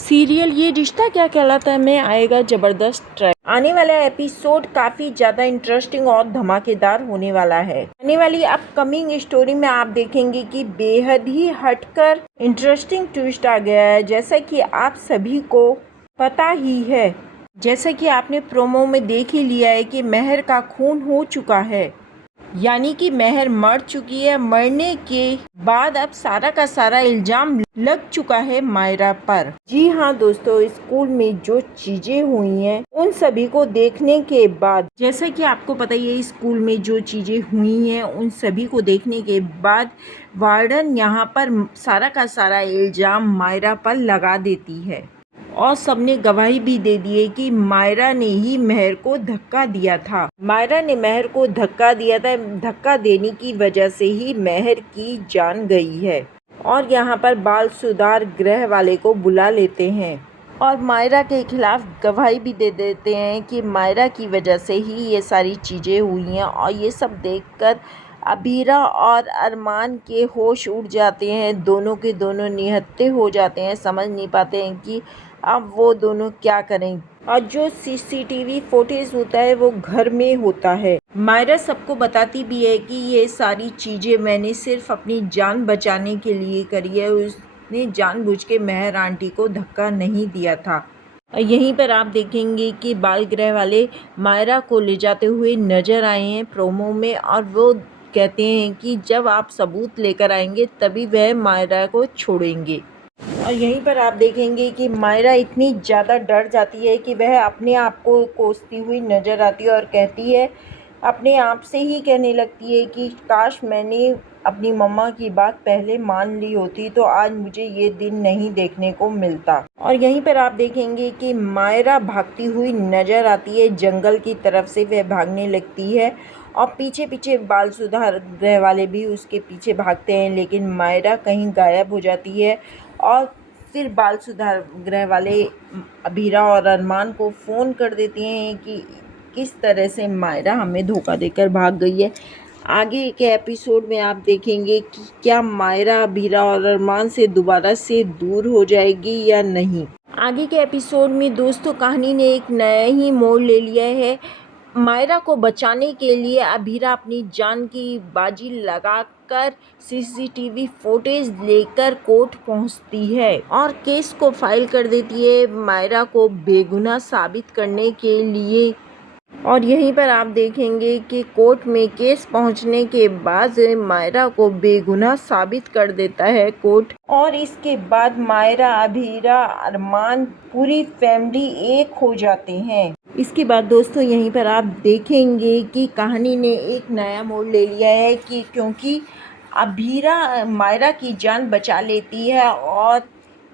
Serial ये रिश्ता क्या कहलाता है में आएगा ज़बरदस्त ट्रैक। आने वाला एपिसोड काफ़ी ज़्यादा इंटरेस्टिंग और धमाकेदार होने वाला है। आने वाली अपकमिंग स्टोरी में आप देखेंगे कि बेहद ही हटकर इंटरेस्टिंग ट्विस्ट आ गया है, जैसा कि आप सभी को पता ही है। जैसा कि आपने प्रोमो में देख ही लिया है कि महर का खून हो चुका है, यानी कि महर मर चुकी है। मरने के बाद अब सारा का सारा इल्जाम लग चुका है मायरा पर। जी हाँ दोस्तों, स्कूल में जो चीजें हुई हैं उन सभी को देखने के बाद, जैसा कि आपको पता ही है, स्कूल में जो चीजें हुई हैं उन सभी को देखने के बाद वार्डन यहाँ पर सारा का सारा इल्जाम मायरा पर लगा देती है और सबने गवाही भी दे दी है कि मायरा ने ही महर को धक्का दिया था। मायरा ने महर को धक्का दिया था। धक्का देने की वजह से ही महर की जान गई है। और यहाँ पर बाल सुधार गृह वाले को बुला लेते हैं और मायरा के खिलाफ गवाही भी दे देते हैं कि मायरा की वजह से ही ये सारी चीज़ें हुई हैं। और ये सब देखकर अबीरा और अरमान के होश उड़ जाते हैं। दोनों के दोनों निहत्थे हो जाते हैं, समझ नहीं पाते हैं कि अब वो दोनों क्या करें। और जो सीसीटीवी फुटेज होता है वो घर में होता है। मायरा सबको बताती भी है कि ये सारी चीज़ें मैंने सिर्फ अपनी जान बचाने के लिए करी है। उसने जानबूझ के महर आंटी को धक्का नहीं दिया था। यहीं पर आप देखेंगे कि बाल गृह वाले मायरा को ले जाते हुए नजर आए हैं प्रोमो में, और वो कहते हैं कि जब आप सबूत लेकर आएंगे तभी वह मायरा को छोड़ेंगे। और यहीं पर आप देखेंगे कि मायरा इतनी ज़्यादा डर जाती है कि वह अपने आप को कोसती हुई नज़र आती है और कहती है, अपने आप से ही कहने लगती है कि काश मैंने अपनी मम्मा की बात पहले मान ली होती तो आज मुझे ये दिन नहीं देखने को मिलता। और यहीं पर आप देखेंगे कि मायरा भागती हुई नज़र आती है जंगल की तरफ से। वह भागने लगती है और पीछे पीछे बाल सुधार गृह वाले भी उसके पीछे भागते हैं, लेकिन मायरा कहीं गायब हो जाती है। और फिर बाल सुधार गृह वाले अबीरा और अरमान को फ़ोन कर देते हैं कि किस तरह से मायरा हमें धोखा देकर भाग गई है। आगे के एपिसोड में आप देखेंगे कि क्या मायरा अबीरा और अरमान से दोबारा से दूर हो जाएगी या नहीं। आगे के एपिसोड में दोस्तों कहानी ने एक नया ही मोड़ ले लिया है। मायरा को बचाने के लिए अबीरा अपनी जान की बाजी लगाकर सीसीटीवी फुटेज लेकर कोर्ट पहुंचती है और केस को फाइल कर देती है मायरा को बेगुनाह साबित करने के लिए। और यहीं पर आप देखेंगे कि कोर्ट में केस पहुंचने के बाद मायरा को बेगुनाह साबित कर देता है कोर्ट। और इसके बाद मायरा, अबीरा, अरमान, पूरी फैमिली एक हो जाते हैं। इसके बाद दोस्तों यहीं पर आप देखेंगे कि कहानी ने एक नया मोड़ ले लिया है कि क्योंकि अबीरा मायरा की जान बचा लेती है और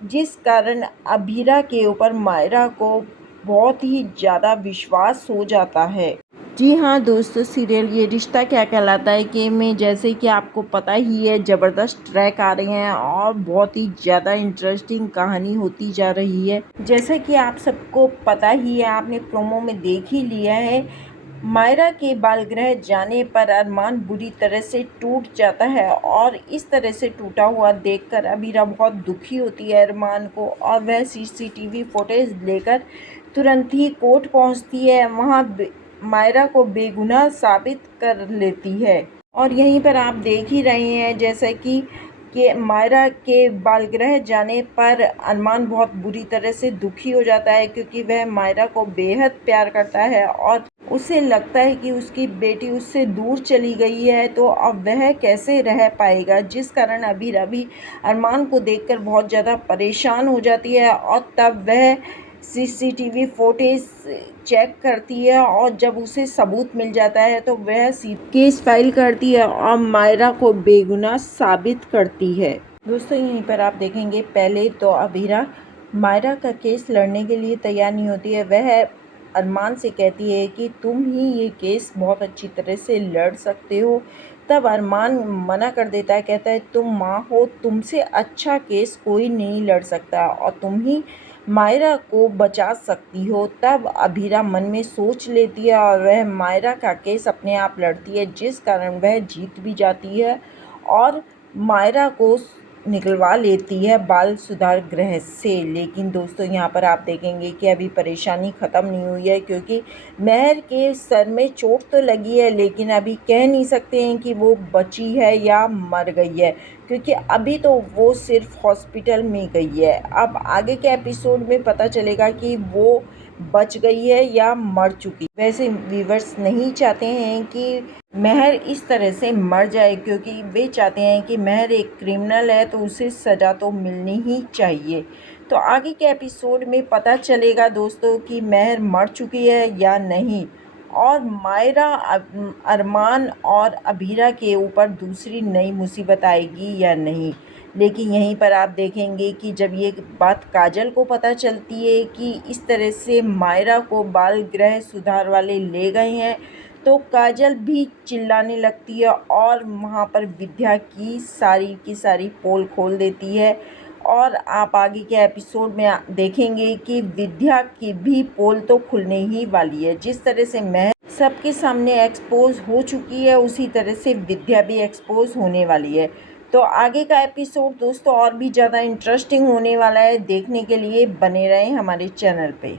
जिस कारण अबीरा के ऊपर मायरा को बहुत ही ज़्यादा विश्वास हो जाता है। जी हाँ दोस्तों, सीरियल ये रिश्ता क्या कहलाता है कि में जैसे कि आपको पता ही है ज़बरदस्त ट्रैक आ रहे हैं और बहुत ही ज़्यादा इंटरेस्टिंग कहानी होती जा रही है। जैसा कि आप सबको पता ही है, आपने प्रोमो में देख ही लिया है, मायरा के बालगृह जाने पर अरमान बुरी तरह से टूट जाता है। और इस तरह से टूटा हुआ देखकर अबीरा बहुत दुखी होती है अरमान को, और वह सीसीटीवी फुटेज लेकर तुरंत ही कोर्ट पहुंचती है। वहां मायरा को बेगुनाह साबित कर लेती है। और यहीं पर आप देख ही रहे हैं जैसा कि मायरा के बालगृह जाने पर अरमान बहुत बुरी तरह से दुखी हो जाता है, क्योंकि वह मायरा को बेहद प्यार करता है और उसे लगता है कि उसकी बेटी उससे दूर चली गई है तो अब वह कैसे रह पाएगा, जिस कारण अबीरा भी अरमान को देखकर बहुत ज़्यादा परेशान हो जाती है। और तब वह सीसीटीवी फुटेज चेक करती है और जब उसे सबूत मिल जाता है तो वह केस फाइल करती है और मायरा को बेगुनाह साबित करती है। दोस्तों यहीं पर आप देखेंगे पहले तो अबीरा मायरा का केस लड़ने के लिए तैयार नहीं होती है। वह अरमान से कहती है कि तुम ही ये केस बहुत अच्छी तरह से लड़ सकते हो। तब अरमान मना कर देता है, कहता है तुम माँ हो, तुमसे अच्छा केस कोई नहीं लड़ सकता और तुम ही मायरा को बचा सकती हो। तब अबीरा मन में सोच लेती है और वह मायरा का केस अपने आप लड़ती है, जिस कारण वह जीत भी जाती है और मायरा को निकलवा लेती है बाल सुधार गृह से। लेकिन दोस्तों यहाँ पर आप देखेंगे कि अभी परेशानी ख़त्म नहीं हुई है, क्योंकि महर के सर में चोट तो लगी है, लेकिन अभी कह नहीं सकते हैं कि वो बची है या मर गई है, क्योंकि अभी तो वो सिर्फ हॉस्पिटल में गई है। अब आगे के एपिसोड में पता चलेगा कि वो बच गई है या मर चुकी। वैसे व्यूअर्स नहीं चाहते हैं कि महर इस तरह से मर जाए, क्योंकि वे चाहते हैं कि महर एक क्रिमिनल है तो उसे सज़ा तो मिलनी ही चाहिए। तो आगे के एपिसोड में पता चलेगा दोस्तों कि महर मर चुकी है या नहीं, और मायरा अरमान और अभीरा के ऊपर दूसरी नई मुसीबत आएगी या नहीं। लेकिन यहीं पर आप देखेंगे कि जब ये बात काजल को पता चलती है कि इस तरह से मायरा को बाल गृह सुधार वाले ले गए हैं, तो काजल भी चिल्लाने लगती है और वहाँ पर विद्या की सारी पोल खोल देती है। और आप आगे के एपिसोड में देखेंगे कि विद्या की भी पोल तो खुलने ही वाली है। जिस तरह से महर सबके सामने एक्सपोज हो चुकी है, उसी तरह से विद्या भी एक्सपोज होने वाली है। तो आगे का एपिसोड दोस्तों और भी ज़्यादा इंटरेस्टिंग होने वाला है। देखने के लिए बने रहें हमारे चैनल पे।